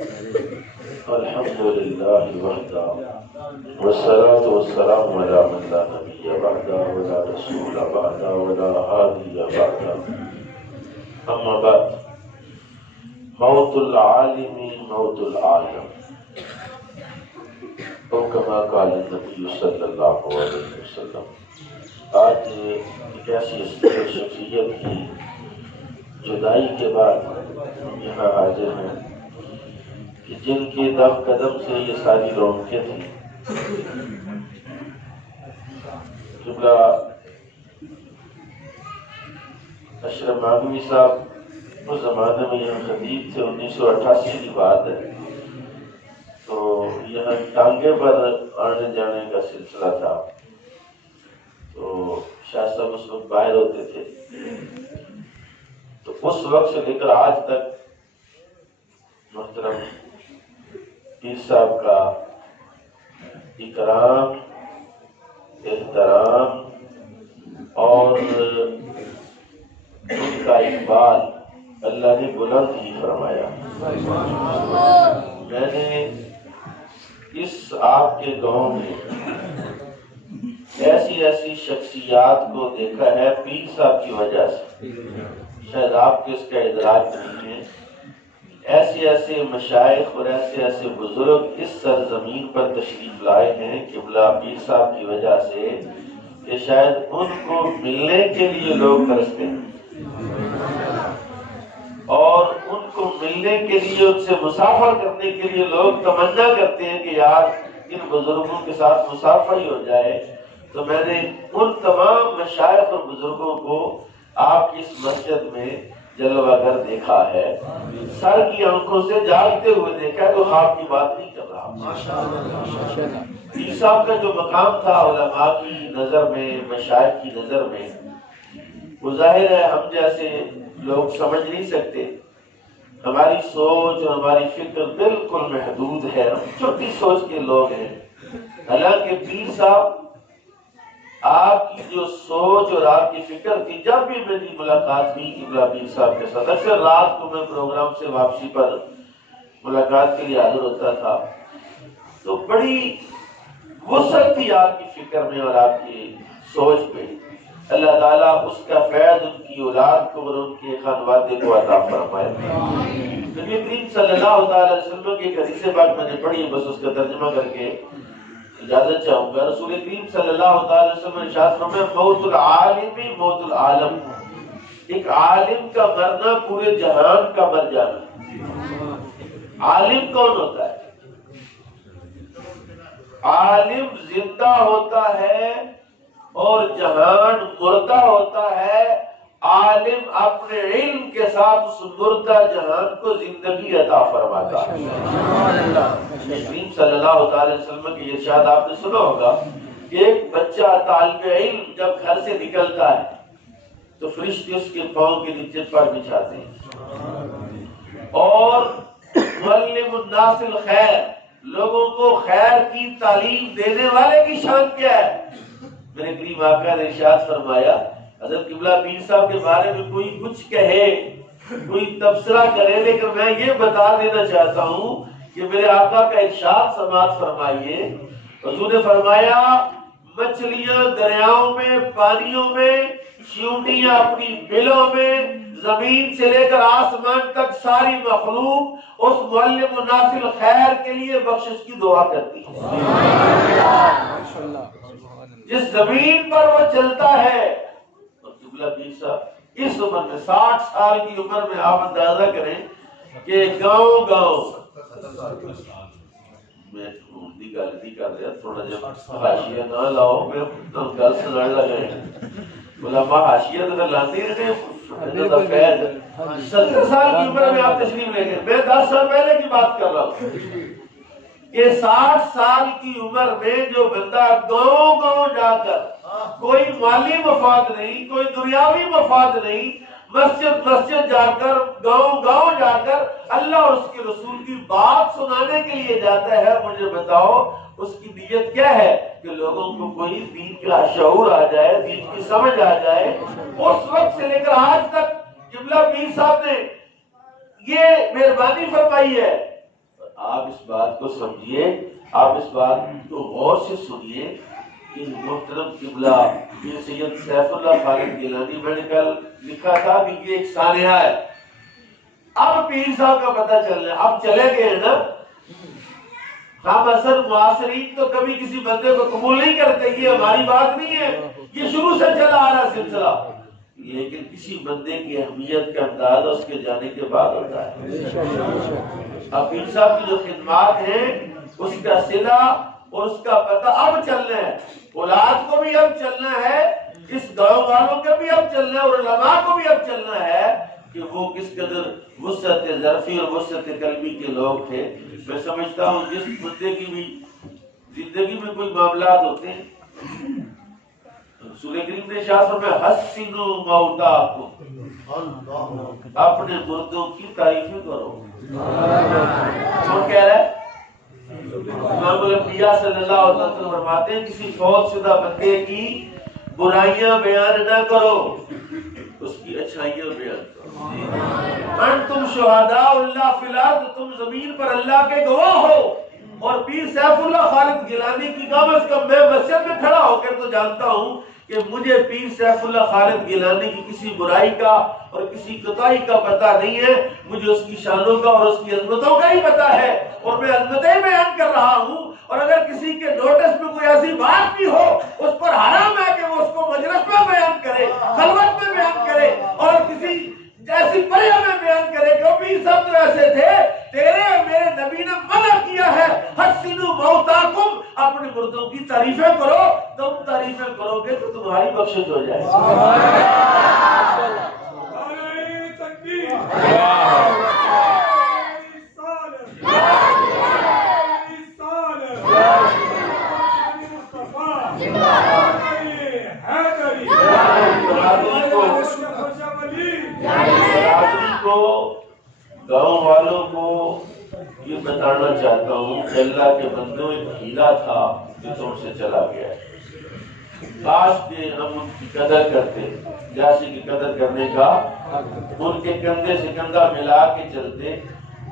الحمد لله وحده والصلاة والسلام على من لا نبي بعده ولا رسول بعده ولا هادي بعده أما بعد موت العالم موت العالم او كما قال النبي صلی اللہ علیہ وسلم۔ آج ایک ایسی شخصیت کی جدائی کے بعد ہم یہاں حاضر ہیں کہ جن کے دم قدم سے یہ ساری رونقیں تھیں۔ قبلہ اشرف مانوی صاحب اس زمانے میں یہاں خطیب تھے، 1988 کی بات ہے، تو یہاں ٹانگے پر آنے جانے کا سلسلہ تھا، تو شاہ صاحب اس وقت باہر ہوتے تھے، تو اس وقت سے لے کر آج تک محترم پیر صاحب کا اکرام، احترام اور ان کا اقبال اللہ نے بلند ہی فرمایا۔ میں نے اس آپ کے گاؤں میں ایسی ایسی شخصیات کو دیکھا ہے پیر صاحب کی وجہ سے، شاید آپ کو اس کا ادراک نہیں ہے۔ ایسے ایسے مشائخ اور ایسے ایسے بزرگ اس سرزمین پر تشریف لائے ہیں قبلہ پیر صاحب کی وجہ سے کہ شاید ان کو ملنے کے لیے لوگ ترستے ہیں، اور ان کو ملنے کے لیے، ان سے مسافر کرنے کے لیے لوگ تمنا کرتے ہیں کہ یار ان بزرگوں کے ساتھ مسافر ہی ہو جائے۔ تو میں نے ان تمام مشائخ اور بزرگوں کو آپ کی اس مسجد میں جلوہ گر دیکھا ہے، سر کی آنکھوں سے جاگتے ہوئے دیکھا ہے، تو خواب کی بات نہیں کر رہا۔ پیر صاحب کا جو مقام تھا علماء کی نظر میں، مشائخ کی نظر میں، وہ ظاہر ہے ہم جیسے لوگ سمجھ نہیں سکتے، ہماری سوچ اور ہماری فکر بالکل محدود ہے، ہم چھوٹی سوچ کے لوگ ہیں۔ حالانکہ پیر صاحب آپ کی جو سوچ اور آپ کی فکر تھی، جب بھی میری ملاقات ہوئی قبلہ پیر صاحب کے ساتھ، اکثر رات کو میں پروگرام سے واپسی پر ملاقات کے لیے حاضر ہوتا تھا، تو بڑی وسعت تھی آپ کی فکر میں اور آپ کی سوچ میں۔ اللہ تعالیٰ اس کا فیض ان کی اولاد کو اور ان کے خانوادے کو عطا فرمائے۔ نبی کریم صلی اللہ علیہ وسلم کی ایک حدیث پاک میں نے پڑھی، بس اس کا ترجمہ کر کے اجازت چاہوں گا۔ رسول کریم صلی اللہ علیہ وسلم نے ارشاد فرمایا موت العالم موت العالم، ایک عالم کا مرنا پورے جہان کا مر جانا۔ عالم کون ہوتا ہے؟ عالم زندہ ہوتا ہے اور جہان مردہ ہوتا ہے۔ عالم اپنے علم کے ساتھ اس مردہ جہان کو زندگی عطا فرماتا ہے۔ کریم صلی اللہ علیہ وسلم کی ارشاد آپ نے سنا ہوگا کہ ایک بچہ طالب علم جب گھر سے نکلتا ہے تو فرشتے اس کے پاؤں کے نیچے پر بچھاتے ہیں، اور معلم الناس الخیر، لوگوں کو خیر کی تعلیم دینے والے کی شان کیا ہے؟ میرے کریم آقا نے ارشاد فرمایا، حضرت قبلہ پیر صاحب کے بارے میں کوئی کچھ کہے، کوئی تبصرہ کرے، لیکن میں یہ بتا دینا چاہتا ہوں کہ میرے آقا کا ارشاد سماعت فرمائیے۔ حضور نے فرمایا مچھلیاں دریاؤں میں، پانیوں میں، چیونٹیاں اپنی بلوں میں، زمین سے لے کر آسمان تک ساری مخلوق اس معلم الناس الخیر کے لیے بخشش کی دعا کرتی ہے۔ جس زمین پر وہ چلتا ہے، اور قبلہ پیر صاحب اس عمر میں 60 سال کی عمر میں، آپ اندازہ کریں کہ گاؤں گاؤں میں اردی غلطی کر رہا، تھوڑا جب حاشیہ نہ لاؤ، میں گل سننے لگا ہے، علماء حاشیہ تو لاتے رہے، 70 سال کی عمر میں آپ تشریف لے گئے، میں 10 سال پہلے کی بات کر رہا ہوں کہ 60 سال کی عمر میں جو بندہ گاؤں گاؤں جا کر، کوئی مالی مفاد نہیں، کوئی دنیاوی مفاد نہیں، مسجد مسجد جا کر، گاؤں گاؤں جا کر اللہ اور اس کے رسول کی بات سنانے کے لیے جاتا ہے، مجھے بتاؤ اس کی نیت کیا ہے؟ کہ لوگوں کو کوئی دین کا شعور آ جائے، دین کی سمجھ آ جائے۔ اس وقت سے لے کر آج تک قبلہ پیر صاحب نے یہ مہربانی فرمائی ہے آپ اس بات کو سمجھیے، آپ اس بات کو غور سے سنیے کہ محترم قبلہ پیر سید سیف اللہ خالد گیلانی، میں نے کل لکھا تھا کہ یہ ایک سانحہ ہے۔ اب پیر صاحب کا پتہ چلنا، اب چلے گئے ہیں نا ہم اثر معاصرین تو کبھی کسی بندے کو قبول نہیں کرتے، یہ ہماری بات نہیں ہے، یہ شروع سے چلا آ رہا سلسلہ، لیکن کسی بندے کی اہمیت کا اندازہ اس کے جانے کے بعد ہوتا ہے۔ اب پیر صاحب کی جو خدمات ہیں اس کا صلہ اور اس کا پتہ اب چلنا ہے، اولاد کو بھی اب چلنا ہے، اس گاؤں والوں کو بھی اب چلنا ہے، اور علماء کو بھی اب چلنا ہے کہ وہ کس قدر وسعت ظرفی اور وسعت قلبی کے لوگ تھے۔ میں سمجھتا ہوں جس بندے کی بھی زندگی میں کوئی معاملات ہوتے ہیں، رسول کریم نے ارشاد فرمایا حسنوا موتاکم، اپنے مردوں کی تعریفیں کرو۔ کون کہہ رہا ہے؟ امام الانبیاء صلی اللہ علیہ وسلم فرماتے ہیں کسی فوت شدہ بندے کی برائیاں بیان نہ کرو، اس کی اچھائیاں بیان کرو۔ انتم شہداء اللہ فی الارض، تم زمین پر اللہ کے گواہ ہو۔ اور پیر سیف اللہ خالد گیلانی کی کم از کم میں مسجد میں کھڑا ہو کر تو جانتا ہوں کہ مجھے پیر سیف اللہ خالد گیلانی کی کسی برائی کا اور کسی کوتاہی کا پتہ نہیں ہے، مجھے اس کی شانوں کا اور اس کی عظمتوں کا ہی پتہ ہے، اور میں عظمتیں بیان کر رہا ہوں۔ اور اگر کسی کے نوٹس میں کوئی ایسی بات بھی ہو اس پر حرام ہے کہ وہ اس کو مجلس میں بیان کرے، خلوت میں بیان کرے، اور کسی ایسی پریا میں بیان کرے کہ وہ پیر صاحب تو ایسے تھے، تیرے اور میرے نبی نے منع کیا ہے حسنوا موتاکم، اپنے مردوں کی تعریفیں کرو، تم تعریفیں کرو گے تو تمہاری بخشش ہو جائے گاؤں والوں کو یہ بتانا چاہتا ہوں کہ اللہ کے بندوں ایک ہیلا تھا جو تم سے چلا گیا ہے، کاش کہ ہم ان کی قدر کرتے، جیسے کی قدر کرنے کا ان کے کندھے سے کندھا ملا کے چلتے۔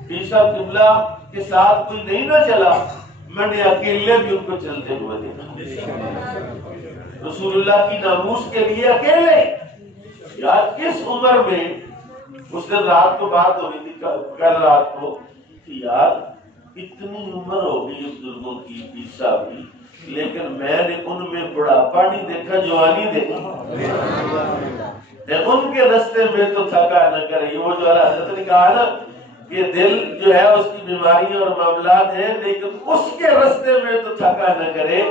پیر صاحب قبلہ کے ساتھ کوئی نہیں نہ چلا، میں نے اکیلے بھی ان کو چلتے ہوئے دیکھا، رسول اللہ کی ناموس کے لیے اکیلے۔ یار کس عمر میں، اس دن رات کو بات ہو رہی تھی کل رات کو کہ یار اتنی عمر ہو گئی بزرگوں کی، پیر صاحب کی، لیکن میں نے ان میں بڑھاپا نہیں دیکھا، جوانی دیکھی۔ ان کے رستے میں تو تھکا نہ کرے، وہ جو حضرت نے کہا نا کہ دل جو ہے اس کی بیماریاں اور معاملات ہیں، لیکن اس کے رستے میں تو تھکا نہ کرے۔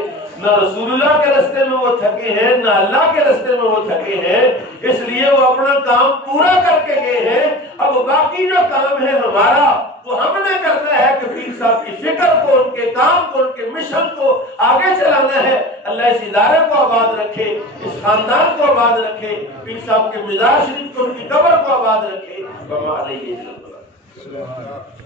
نہ رسول اللہ کے رستے میں وہ تھکے ہیں، نہ اللہ کے رستے میں وہ تھکے ہیں، اس لیے وہ اپنا کام پورا کر کے گئے ہیں۔ اب باقی جو کام ہے ہمارا وہ ہم نے کرنا ہے کہ پیر صاحب کی فکر کو، ان کے کام کو، ان کے مشن کو آگے چلانا ہے۔ اللہ اس ادارے کو آباد رکھے، اس خاندان کو آباد رکھے، پیر صاحب کے مزار شریف کو، ان کی قبر کو آباد رکھے۔